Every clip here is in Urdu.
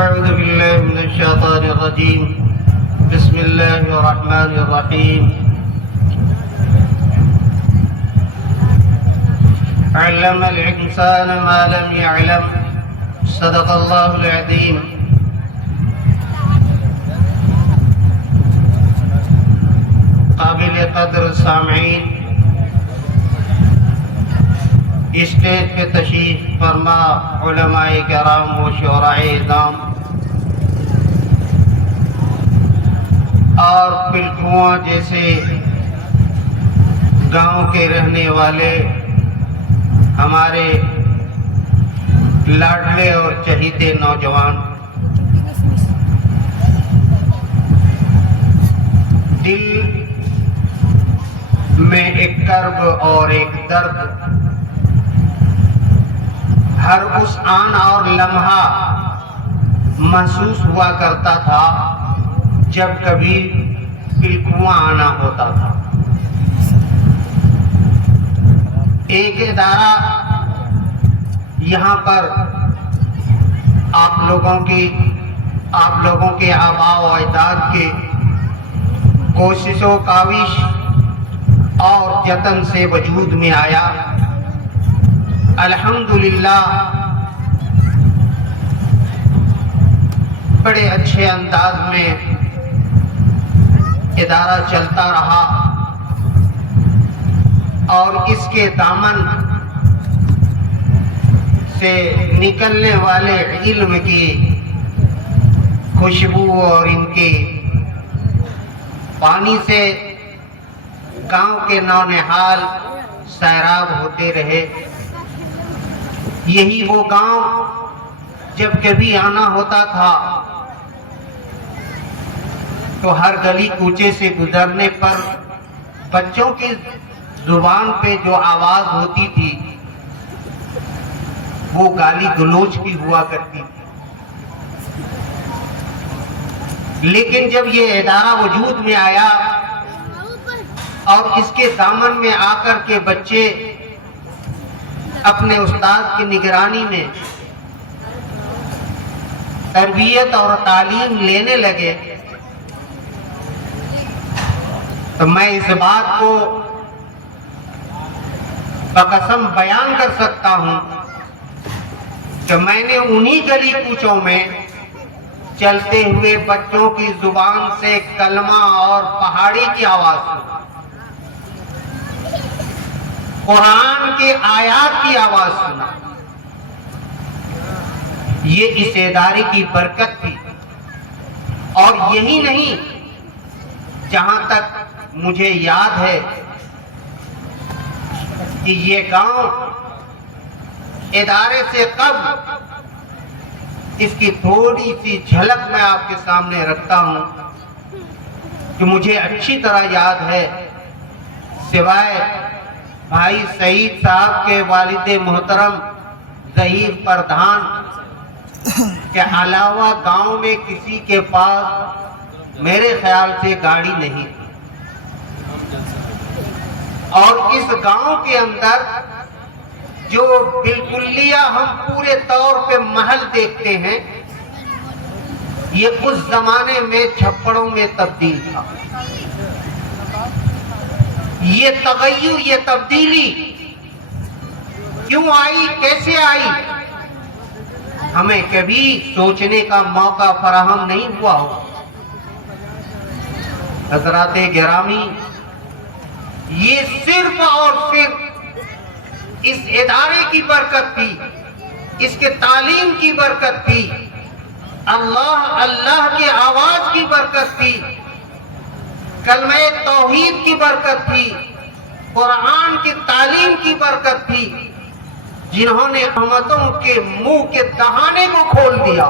أعوذ بالله من الشيطان الرجيم. بسم الله الرحمن الرحيم. علم الإنسان ما لم يعلم. صدق الله العظيم. قابل قدر سامعین، اسٹیج پہ تشریف فرما علماء کرام و شعراء اعظام اور پلکواں جیسے گاؤں کے رہنے والے ہمارے لاڈلے اور چہیتے نوجوان، دل میں ایک کرب اور ایک درد ہر اس آن اور لمحہ محسوس ہوا کرتا تھا جب کبھی پلکواں آنا ہوتا تھا۔ ایک ادارہ یہاں پر آپ لوگوں کے آباء و اجداد کے کوشش و کاوش اور جتن سے وجود میں آیا۔ الحمدللہ بڑے اچھے انداز میں ادارہ چلتا رہا اور اس کے دامن سے نکلنے والے علم کی خوشبو اور ان کے پانی سے گاؤں کے نونہال سیراب ہوتے رہے۔ یہی وہ گاؤں جب کبھی آنا ہوتا تھا تو ہر گلی کوچے سے گزرنے پر بچوں کی زبان پہ جو آواز ہوتی تھی وہ گالی گلوچ کی ہوا کرتی تھی۔ لیکن جب یہ ادارہ وجود میں آیا اور اس کے دامن میں آ کر کے بچے اپنے استاد کی نگرانی میں تربیت اور تعلیم لینے لگے تو میں اس بات کو بقسم بیان کر سکتا ہوں کہ میں نے انہی گلی کوچوں میں چلتے ہوئے بچوں کی زبان سے کلمہ اور پہاڑی کی آواز سنی، قرآن کے آیات کی آواز سنا۔ یہ اس ادارے کی برکت تھی۔ اور یہی نہیں، جہاں تک مجھے یاد ہے کہ یہ گاؤں ادارے سے قبل، اس کی تھوڑی سی جھلک میں آپ کے سامنے رکھتا ہوں کہ مجھے اچھی طرح یاد ہے، سوائے بھائی سعید صاحب کے والد محترم ظہیر پردھان کے علاوہ گاؤں میں کسی کے پاس میرے خیال سے گاڑی نہیں تھی۔ اور اس گاؤں کے اندر جو بالکلیہ ہم پورے طور پہ محل دیکھتے ہیں، یہ اس زمانے میں چھپڑوں میں تبدیل تھا۔ یہ تغیر، یہ تبدیلی کیوں آئی، کیسے آئی، ہمیں کبھی سوچنے کا موقع فراہم نہیں ہوا ہو۔ حضرات گرامی، یہ صرف اور صرف اس ادارے کی برکت تھی، اس کے تعلیم کی برکت تھی، اللہ کی آواز کی برکت تھی، کلمہ توحید کی برکت تھی، قرآن کی تعلیم کی برکت تھی، جنہوں نے امتوں کے منہ کے دہانے کو کھول دیا۔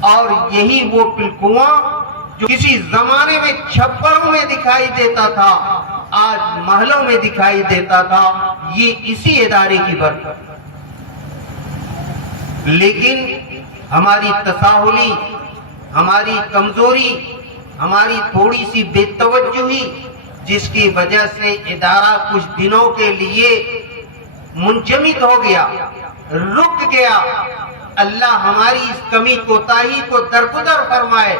اور یہی وہ پلکواں جو کسی زمانے میں چھپروں میں دکھائی دیتا تھا، آج محلوں میں دکھائی دیتا تھا، یہ اسی ادارے کی برکت۔ لیکن ہماری تساہلی، ہماری کمزوری، ہماری تھوڑی سی بے توجہی، جس کی وجہ سے ادارہ کچھ دنوں کے لیے منجمد ہو گیا، رک گیا، اللہ ہماری اس کمی کوتاہی کو درگزر فرمائے،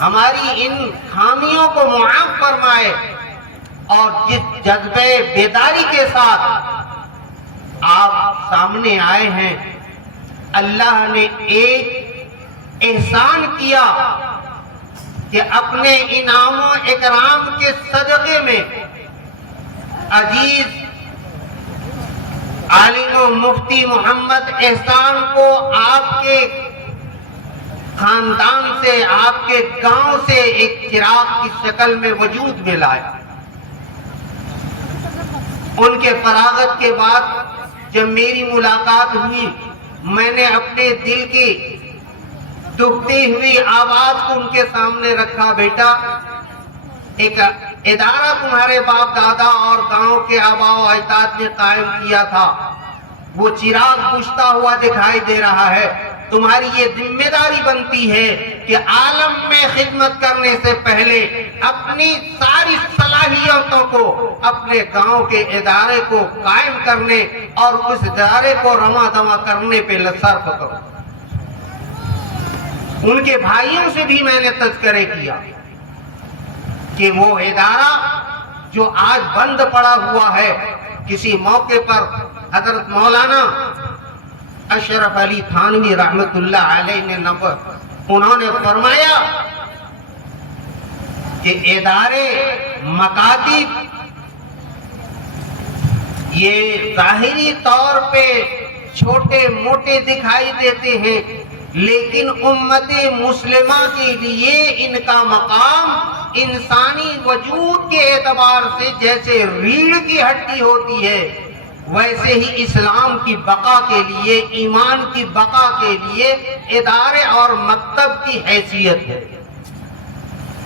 ہماری ان خامیوں کو معاف فرمائے، اور جس جذبے بیداری کے ساتھ آپ سامنے آئے ہیں، اللہ نے ایک احسان کیا کہ اپنے انعام و اکرام کے صدقے میں عزیز عالم و مفتی محمد احسان کو آپ کے خاندان سے، آپ کے گاؤں سے ایک چراغ کی شکل میں وجود میں لائے۔ ان کے فراغت کے بعد جب میری ملاقات ہوئی، میں نے اپنے دل کی دکھتی ہوئی آواز کو ان کے سامنے رکھا، بیٹا ایک ادارہ تمہارے باپ دادا اور گاؤں کے آباء و اجداد نے قائم کیا تھا، وہ چراغ بجھتا ہوا دکھائی دے رہا ہے، تمہاری یہ ذمہ داری بنتی ہے کہ عالم میں خدمت کرنے سے پہلے اپنی ساری صلاحیتوں کو اپنے گاؤں کے ادارے کو قائم کرنے اور اس ادارے کو رواں دواں کرنے پہ صرف کرو۔ ان کے بھائیوں سے بھی میں نے تذکرے کیا کہ وہ ادارہ جو آج بند پڑا ہوا ہے، کسی موقع پر حضرت مولانا اشرف علی تھانوی رحمت اللہ علیہ نے انہوں نے فرمایا کہ ادارے مکاتب یہ ظاہری طور پہ چھوٹے موٹے دکھائی دیتے ہیں، لیکن امت مسلمہ کے لیے ان کا مقام انسانی وجود کے اعتبار سے جیسے ریڑھ کی ہڈی ہوتی ہے، ویسے ہی اسلام کی بقا کے لیے، ایمان کی بقا کے لیے ادارے اور مکتب کی حیثیت ہے۔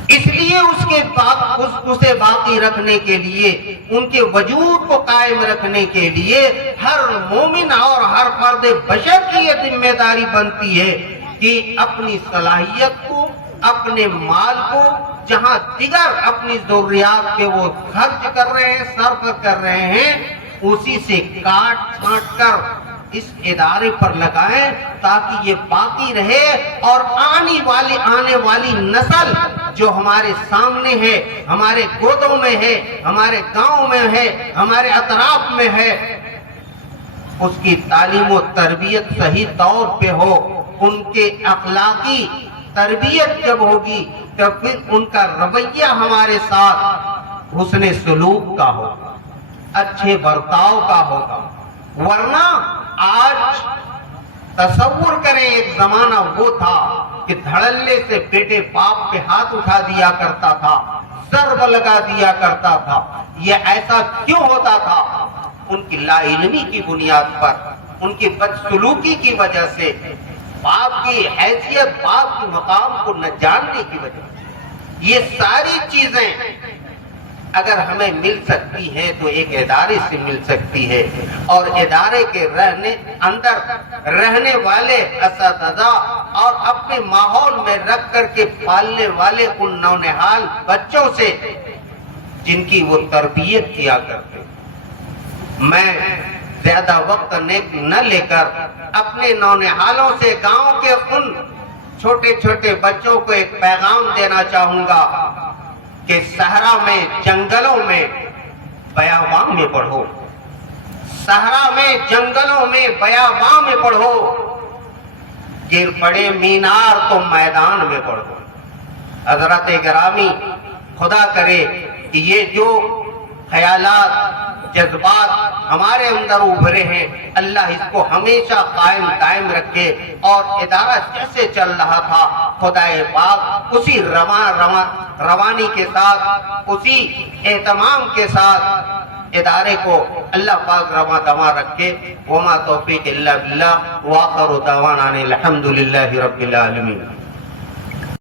اس لیے اسے باقی رکھنے کے لیے، ان کے وجود کو قائم رکھنے کے لیے ہر مومن اور ہر فرد بشر کی یہ ذمہ داری بنتی ہے کہ اپنی صلاحیت کو، اپنے مال کو جہاں دیگر اپنی ضروریات کے وہ خرچ کر رہے ہیں، صرف کر رہے ہیں، اسی سے کاٹ چھانٹ کر اس ادارے پر لگائیں تاکہ یہ باقی رہے، اور آنے والی نسل جو ہمارے سامنے ہے، ہمارے گودوں میں ہے، ہمارے گاؤں میں ہے، ہمارے اطراف میں ہے، اس کی تعلیم و تربیت صحیح طور پہ ہو۔ ان کے اخلاقی تربیت جب ہوگی تو پھر ان کا رویہ ہمارے ساتھ حسن سلوک کا ہوگا، اچھے برتاؤ کا ہوگا۔ ورنہ آج تصور کریں، ایک زمانہ وہ تھا کہ دھڑلے سے بیٹے باپ پہ ہاتھ اٹھا دیا کرتا تھا، ضرب لگا دیا کرتا تھا۔ یہ ایسا کیوں ہوتا تھا؟ ان کی لا علمی کی بنیاد پر، ان کی بدسلوکی کی وجہ سے، باپ کی حیثیت، باپ کے مقام کو نہ جاننے کی وجہ سے۔ یہ ساری چیزیں اگر ہمیں مل سکتی ہے تو ایک ادارے سے مل سکتی ہے، اور ادارے کے اندر رہنے والے اساتذہ اور اپنے ماحول میں رکھ کر کے پالنے والے ان نونہال بچوں سے جن کی وہ تربیت کیا کرتے۔ میں زیادہ وقت نہ لے کر اپنے نونہالوں سے، گاؤں کے ان چھوٹے چھوٹے بچوں کو ایک پیغام دینا چاہوں گا کہ صحرا میں، جنگلوں میں، بیاباں میں پڑھو، صحرا میں، جنگلوں میں، بیاباں میں پڑھو، گر پڑے مینار تو میدان میں پڑھو۔ حضرات گرامی، خدا کرے کہ یہ جو خیالات، جذبات ہمارے اندر ابھرے ہیں، اللہ اس کو ہمیشہ قائم دائم رکھے، اور ادارہ جیسے چل رہا تھا خدائے پاک اسی روانی کے ساتھ، اسی اہتمام کے ساتھ ادارے کو اللہ پاک رواں دواں رکھے۔ وما توفیق الا باللہ، وآخر دعوانا الحمدللہ رب العالمین۔